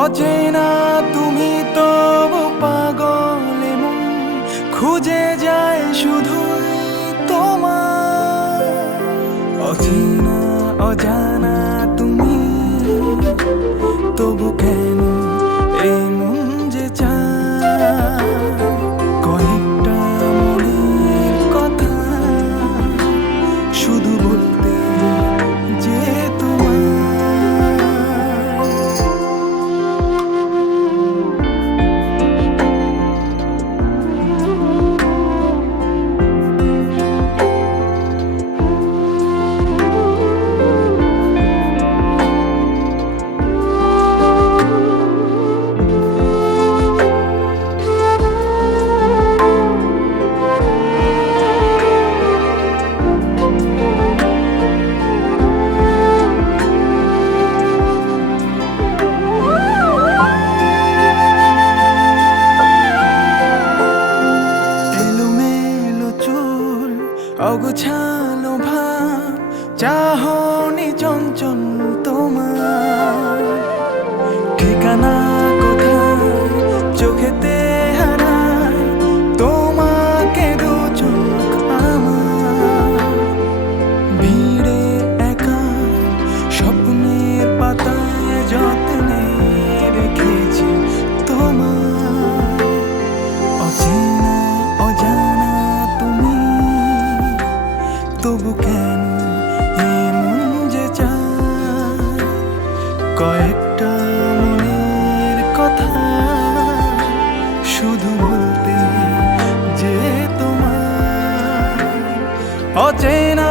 অচেনা তুমি তবু পাগলে মন খুঁজে যায় শুধু তোমার। অচেনা অজানা তুমি তবু কেন এই মন যে চায় কয়েকটা মনের কথা শুধু বলতে যে তোমার। অগোছালো ভাব চাহনি চঞ্চল তোমার ঠিকানা কোথায় চোখেতে হারায় তোমাকে দু চোখ আমার। ভিড়ে একা স্বপ্নের পাতায় যত্নে রেখেছি তোমার। অচেনা অজানা তুমি তবু কেন এই মন যে চায় কয়েকটা মনের কথা শুধু বলতে যে তোমার। অচেনা